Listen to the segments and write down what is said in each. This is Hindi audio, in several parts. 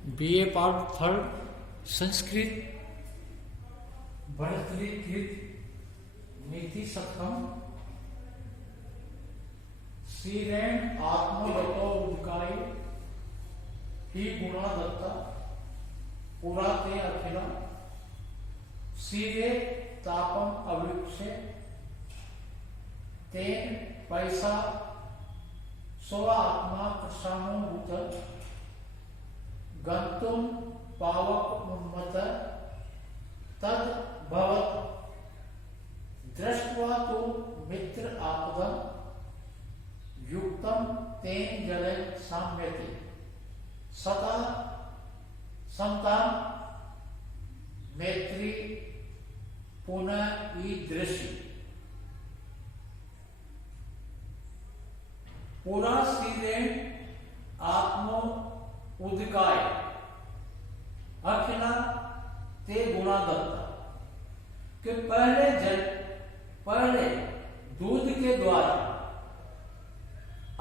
बीए पार्ट थर्ड संस्कृत बढ़तरीकृत नीति सत्कम श्रीरेण आत्मगतो उदकाय ही गुणा दत्ता पुरा ते अखिला सीरे तापम अविक्षे तेन पैसा स्व आत्मा कृषाणो भूत गंतुम पावक उन्मत तद भवत दृष्ट्वा तो मित्र आपदम युक्तम तेन जले साम्यति सता संतान मैत्री पुनः ईदृशी पूरा श्रीरेण आत्मो उदकाय अखिला ते गुणा दत्ता कि पहले दूध के द्वारा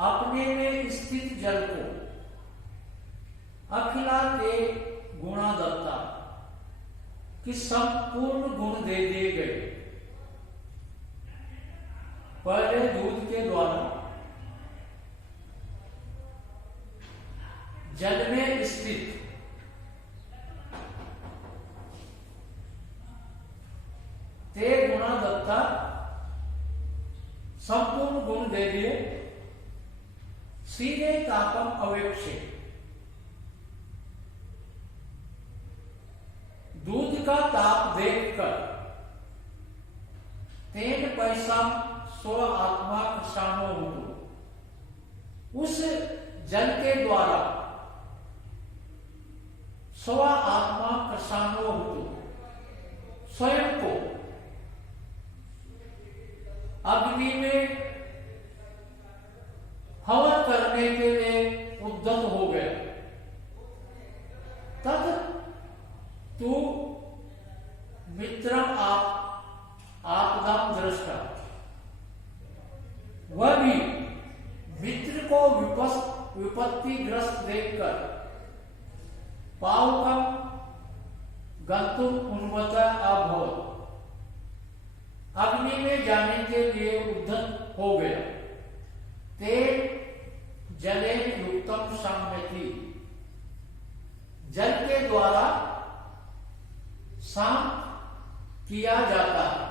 अपने में स्थित जल को अखिला ते गुणा दत्ता कि संपूर्ण गुण दे दिए गए। पहले दूध के द्वारा जल में स्थित ते गुणा दत्ता संपूर्ण गुण दे दिए। सीधे तापम अवेक्षे दूध का ताप देखकर तेन पैसा स्व आत्मा कृषाणो हुतु उस जल के द्वारा स्व आत्मा कृषाणो हुतु स्वयं को अग्नि में हवन करने के लिए उद्यत हो गया। तद तू मित्रम आपदाम दृष्टा वह भी मित्र को विपत्तिग्रस्त देखकर पावकम गंतुम उन्मत्त अभवत् अग्नि में जाने के लिए उद्यत हो गया। ते जले युक्तम साम्यति जल के द्वारा शांत किया जाता है।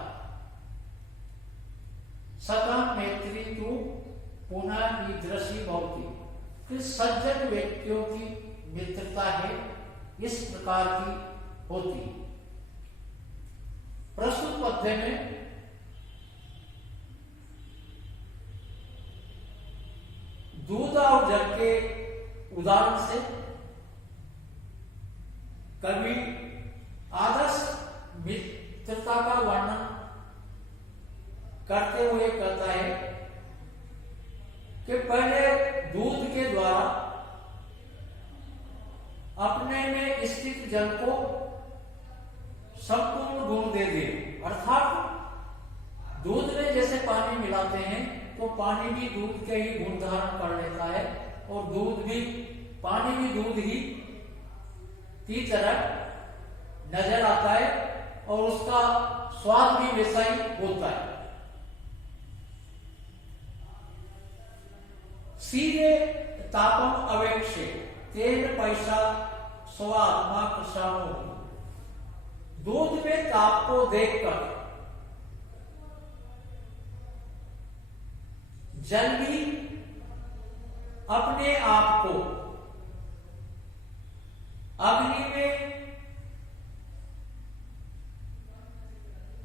सता मैत्री तो पुनः ईदृशी भवती कि सज्जन व्यक्तियों की मित्रता है इस प्रकार की होती। प्रस्तुत पद्य में दूध और जल के उदाहरण से कवि आदर्श मित्रता का वर्णन करते हुए कहता है कि पहले दूध के द्वारा अपने में स्थित जल को संपूर्ण गुण दे दे। अर्थात दूध में जैसे पानी मिलाते हैं तो पानी भी दूध के ही गुण धारण कर लेता है और दूध भी पानी भी दूध ही की तरह नजर आता है और उसका स्वाद भी वैसा ही होता है। सीधे तापम अवेक्षे तेन पैसा स्व आत्मा कृषाणो दूध में ताप को देखकर जल भी अपने आप को अग्नि में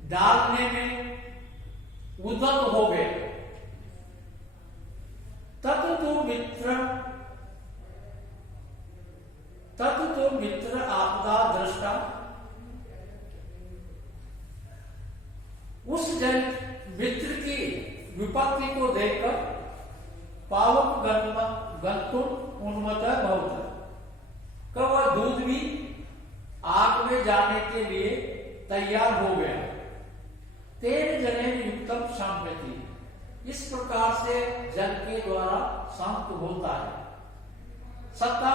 डालने में उद्यत हो गए। तत् तो मित्र आपदा दृष्टा उस जल मित्र की विपत्ति को देखकर पावक गंतुम उन्मत्त भवत् का वह दूध भी आग में जाने के लिए तैयार हो गया। तेन जले युक्तम साम्यति इस प्रकार से जल के द्वारा शांत होता है। सत्ता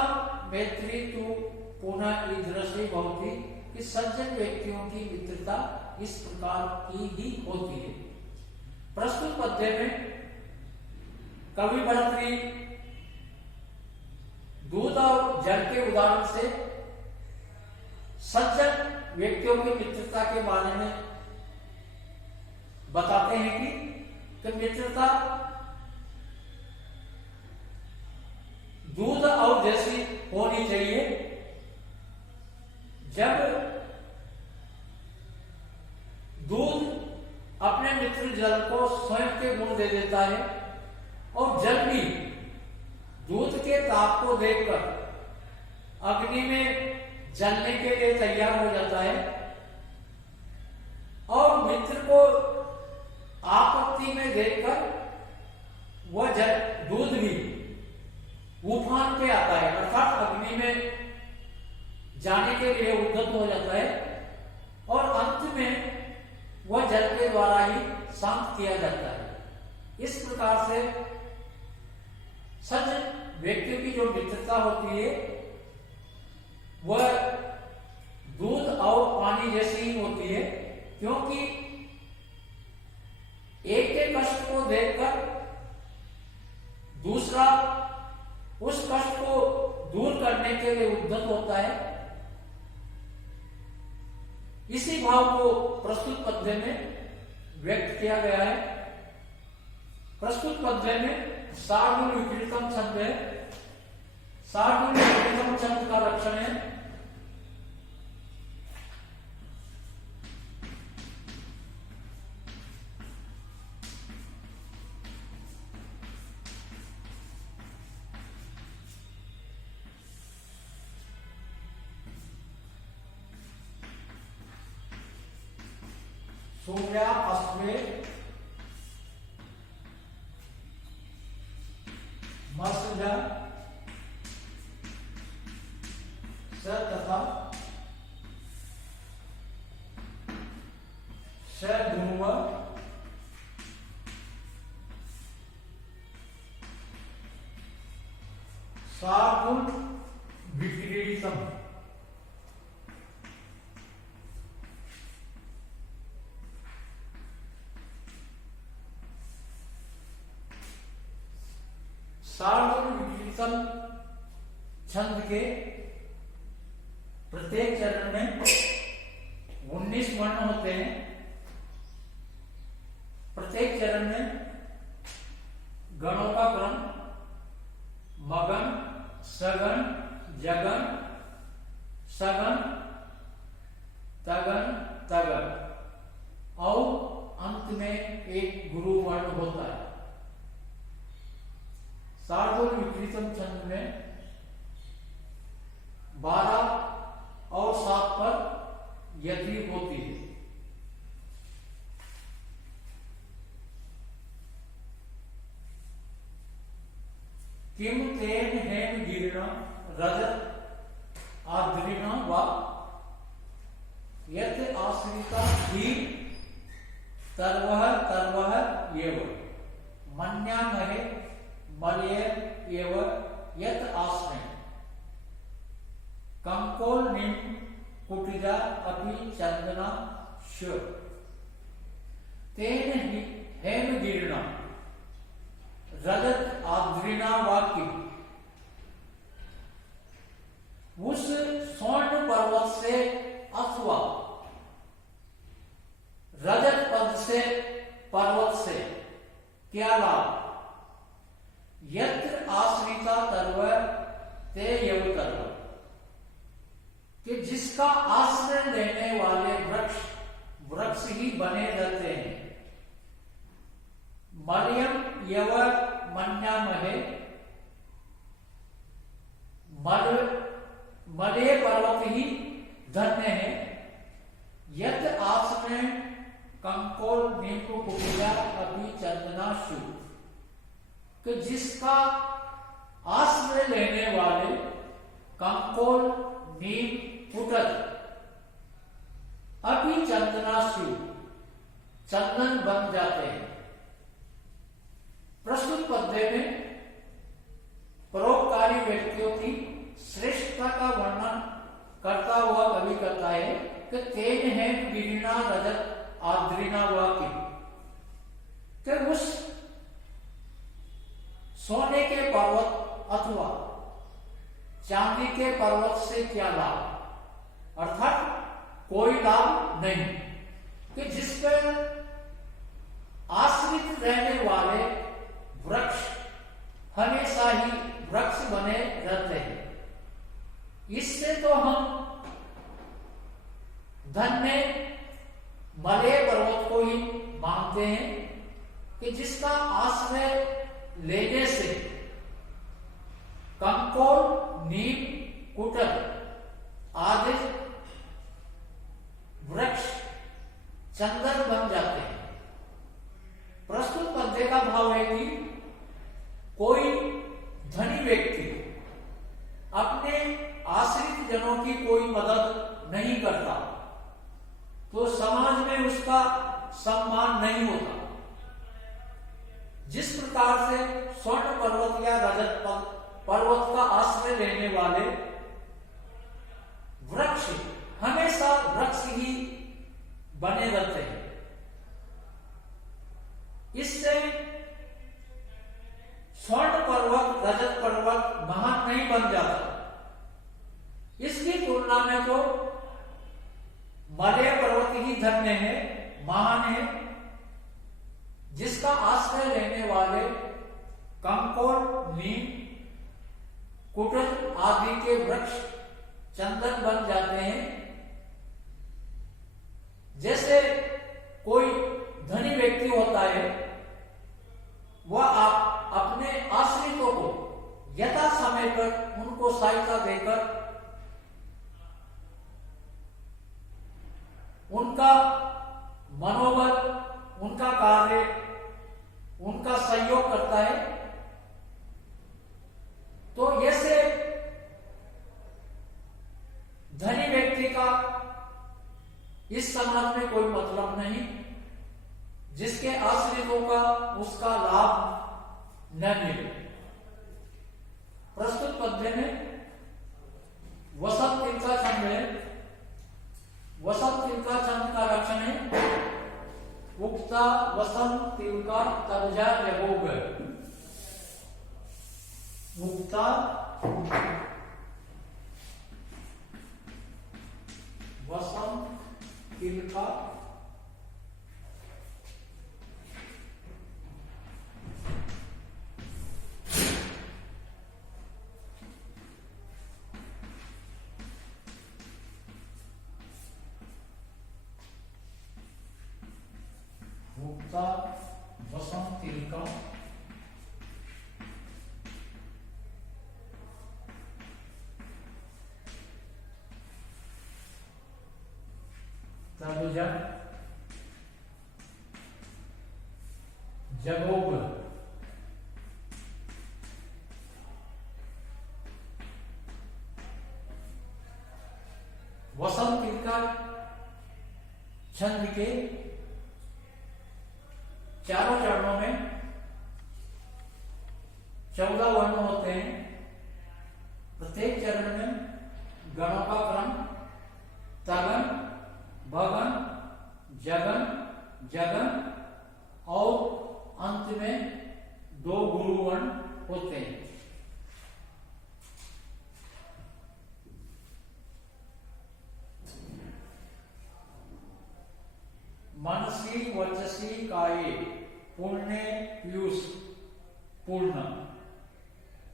मैत्री तु पुनः ईदृशी भवति कि सज्जन व्यक्तियों की मित्रता इस प्रकार की ही होती है। प्रस्तुत पद्य में कवि भर्तृ दूध और जल के उदाहरण से सज्जन व्यक्तियों की मित्रता के बारे में बताते हैं कि मित्रता दूध और जैसी होनी चाहिए। जब दूध अपने मित्र जल को स्वयं के गुण दे देता है और जल भी दूध के ताप को देखकर अग्नि में जलने के लिए तैयार हो जाता है और मित्र को आपत्ति में देखकर वह दूध भी उफान पे आता है, अर्थात अग्नि में जाने के लिए उद्यत हो जाता है और अंत में वह जल के द्वारा ही शांत किया जाता है। इस प्रकार से सज्जन व्यक्ति की जो मित्रता होती है वह दूध और पानी जैसी ही होती है, क्योंकि एक के कष्ट को देखकर दूसरा उस कष्ट को दूर करने के लिए उद्यत होता है। इसी भाव को प्रस्तुत पद्य में व्यक्त किया गया है। प्रस्तुत पद्य में सार्वजनिक विपरीतम छंद है। सार्वजनिक विपरीतम छंद का लक्षण है सूर्या अस्वे मत्स्य स तथा स ध्रुव सार्वं विक्रीडितम्। सार्वजनिक छंद के प्रत्येक चरण में 19 वर्ण होते हैं। प्रत्येक चरण में गणों का क्रम मगन, सगन, जगन, सगन, तगन, तगन और अंत में एक गुरु वर्ण होता है। सार्वजनिक विपरीतम छंद में 12 और 7 पर यति होती है। किम तेन हेम गिरिण रजत आद्रिण वा यत आश्रिता ही तरवह तरवह एव मन्यामहे मलय एव यत आश्रय कंकोल निम कुटिजा अपि चंदना श्य तेन हेम गिरिणा रजत आद्रिना वाक्य उस स्वर्ण पर्वत से अथवा रजत पद से पर्वत से क्या लाभ? यत्र आश्रिता तरव ते यव तरव कि जिसका आश्रय लेने वाले वृक्ष ही बने रहते हैं। मरियम यव मन्यामहे मलय पर्वत ही धन्य है। यत आश्रय कंकोल नींबू कुटिया अभी चंदना शु कि जिसका आश्रय लेने वाले कंकोल नीम कुटत अभी चंदना शु चंदन बन जाते हैं। प्रस्तुत पद्य में परोपकारी व्यक्तियों की श्रेष्ठ श्रेष्ठता का वर्णन करता हुआ कवि कहता है कि तेन है गिरिना रजत आद्रिना वाक्य, कि उस सोने के पर्वत अथवा चांदी के पर्वत से क्या लाभ, अर्थात कोई लाभ नहीं, कि जिस पर आश्रित रहने वाले वृक्ष हमेशा ही वृक्ष बने रहते हैं। इससे तो हम धन्य मलय पर्वत को ही मानते हैं कि जिसका आश्रय लेने से कंकोल, नीम, कुटल आदि वृक्ष चंदन बन जाते हैं। प्रस्तुत पद्य का भाव है कि कोई धनी व्यक्ति अपने आश्रित जनों की कोई मदद नहीं करता तो समाज में उसका सम्मान नहीं होता। जिस प्रकार से स्वर्ण पर्वत या रजत पर्वत का आश्रय लेने वाले वृक्ष हमेशा वृक्ष ही बने रहते हैं, इससे स्वर्ण पर्वत रजत पर्वत महान नहीं बन जाता। इसकी तुलना में तो मलय पर्वत ही धन्य है, महान है, जिसका आश्रय लेने वाले कंकोल, नीम, कुटल आदि के वृक्ष चंदन बन जाते हैं। जैसे कोई धनी व्यक्ति होता है, वह अपने आश्रितों को यथा समय पर उनको सहायता देकर उनका मनोबल, उनका कार्य, उनका सहयोग करता है। तो ऐसे धनी व्यक्ति का इस समाज में कोई मतलब नहीं, जिसके आश्रितों का उसका लाभ न मिले। प्रस्तुत पद्य में वसंत तिलका छंद है। वसंत तिलका छंद का लक्षण है उक्ता वसंत तिलका तर्जा जगोग। उक्ता वसंत तिलका मुक्ता वसंत तिलका तर्जा जगोग। वसंत तिलका छंद के चारों चरणों में 14 वर्ण होते हैं। प्रत्येक चरण में गणों का क्रम तगन, भगन, जगन, जगन और अंत में 2 गुरु वर्ण होते हैं। मनसी वचसी काये पुण्य पीयूष पूर्ण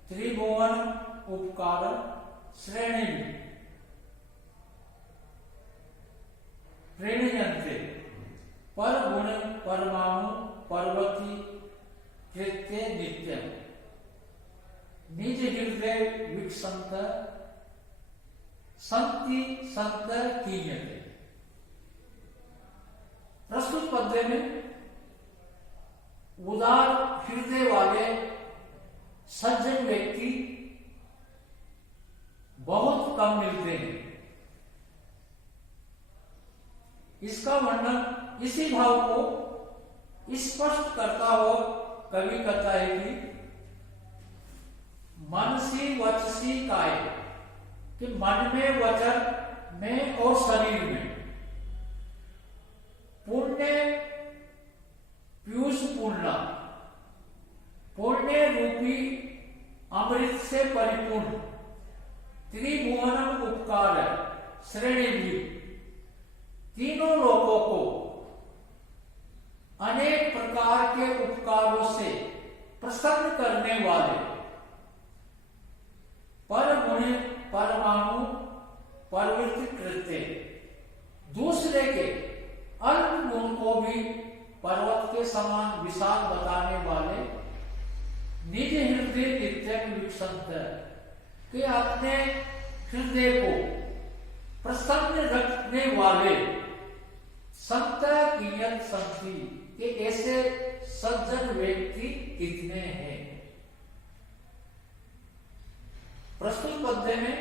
त्रिभुवन उपकार श्रेणी प्रेणयन्ते पर गुण परमाणु पर्वती कृत्य नित्य निज हृदय विकसंत संति संत कीयते। प्रस्तुत पद्य में उदार हृदय वाले सज्जन व्यक्ति बहुत कम मिलते हैं। इसका वर्णन इसी भाव को स्पष्ट करता हुआ कवि कहता है कि मनसी वचसी काय, कि मन में, वचन में और शरीर में पुण्य पीयूष पूर्ण, पुण्य रूपी अमृत से परिपूर्ण त्रिभुवनम उपकार श्रेणी भी तीनों लोगों को अनेक प्रकार के उपकारों से प्रसन्न करने वाले परमुनि परमाणु प्रवृत्ति कृत्य दूसरे के अल्प गुण को भी पर्वत के समान विशाल बताने वाले निज हृदय नित्यम विक्षंत के अपने हृदय को प्रसन्न रखने वाले संत कियत संति के ऐसे सज्जन व्यक्ति कितने हैं। प्रस्तुत पद्य में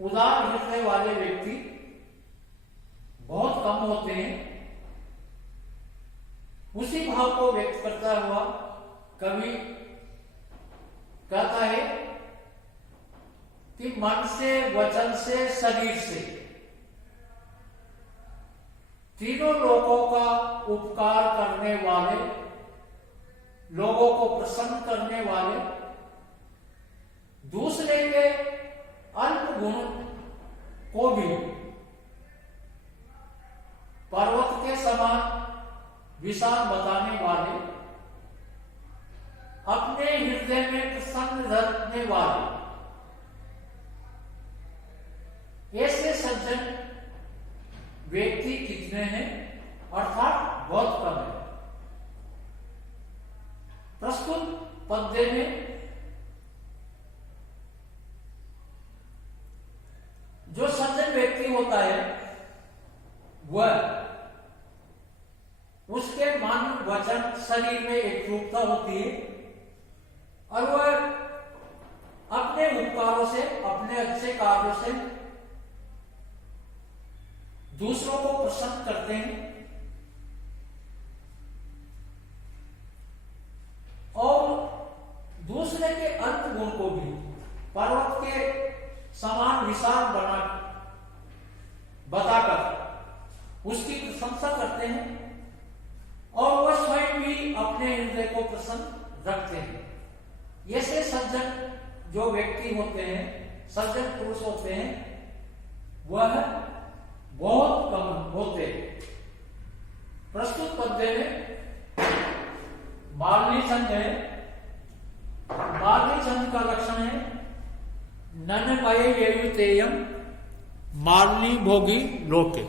उदार हृदय वाले व्यक्ति बहुत कम होते हैं। उसी भाव को व्यक्त करता हुआ कवि कहता है कि मन से, वचन से, शरीर से तीनों लोगों का उपकार करने वाले, लोगों को प्रसन्न करने वाले, दूसरे के अल्प गुण को भी पर्वत के समान विशाल बताने वाले, अपने हृदय में प्रसन्न रखने वाले ऐसे सज्जन व्यक्ति कितने हैं, अर्थात बहुत कम है। प्रस्तुत पद्य में जो सज्जन व्यक्ति होता है वह उसके मन, वचन, शरीर में एक रूपता होती है और वह अपने उपकारों से, अपने अच्छे कार्यों से दूसरों को प्रसन्न करते हैं और दूसरे के अल्प गुण को भी पर्वत के समान विशाल बताकर उसकी प्रशंसा करते हैं और वह स्वयं भी अपने हृदय को प्रसन्न रखते हैं। ऐसे सज्जन जो व्यक्ति होते हैं, सज्जन पुरुष होते हैं, वह बहुत कम होते। प्रस्तुत पद्य में मालनी छंद है। मालनी छंद का लक्षण है ननमय येयुतेयम मालनी भोगी लोके।